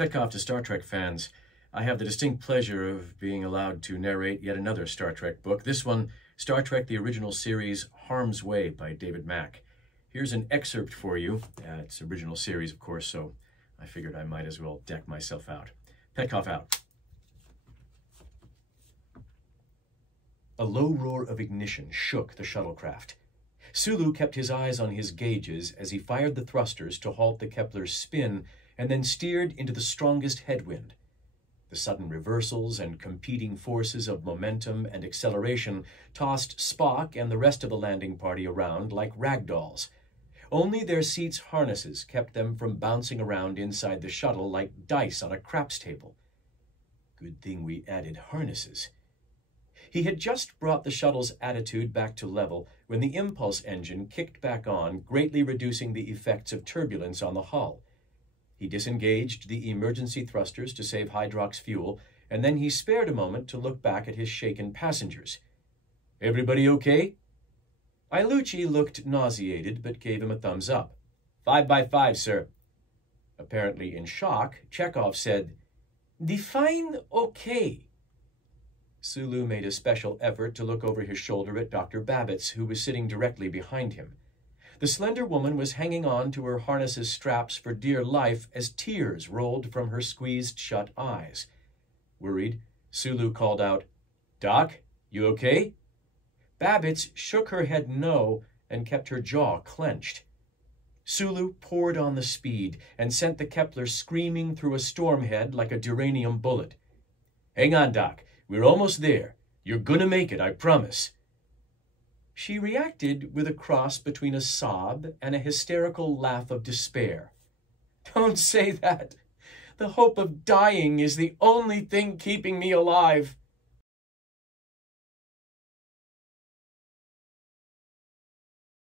Petkoff to Star Trek fans. I have the distinct pleasure of being allowed to narrate yet another Star Trek book. This one, Star Trek The Original Series, Harm's Way by David Mack. Here's an excerpt for you. It's original series, of course, so I figured I might as well deck myself out. Petkoff out. A low roar of ignition shook the shuttlecraft. Sulu kept his eyes on his gauges as he fired the thrusters to halt the Kepler's spin and then steered into the strongest headwind. The sudden reversals and competing forces of momentum and acceleration tossed Spock and the rest of the landing party around like ragdolls. Only their seats' harnesses kept them from bouncing around inside the shuttle like dice on a craps table. Good thing we added harnesses. He had just brought the shuttle's attitude back to level when the impulse engine kicked back on, greatly reducing the effects of turbulence on the hull. He disengaged the emergency thrusters to save Hydrox fuel, and then he spared a moment to look back at his shaken passengers. "Everybody okay?" Ilucci looked nauseated, but gave him a thumbs up. 5 by 5, sir." Apparently in shock, Chekhov said, "Define okay." Sulu made a special effort to look over his shoulder at Dr. Babbitts, who was sitting directly behind him. The slender woman was hanging on to her harness's straps for dear life as tears rolled from her squeezed-shut eyes. Worried, Sulu called out, "Doc, you okay?" Babbitts shook her head no and kept her jaw clenched. Sulu poured on the speed and sent the Kepler screaming through a storm head like a duranium bullet. "Hang on, Doc. We're almost there. You're gonna make it, I promise." She reacted with a cross between a sob and a hysterical laugh of despair. "Don't say that. The hope of dying is the only thing keeping me alive."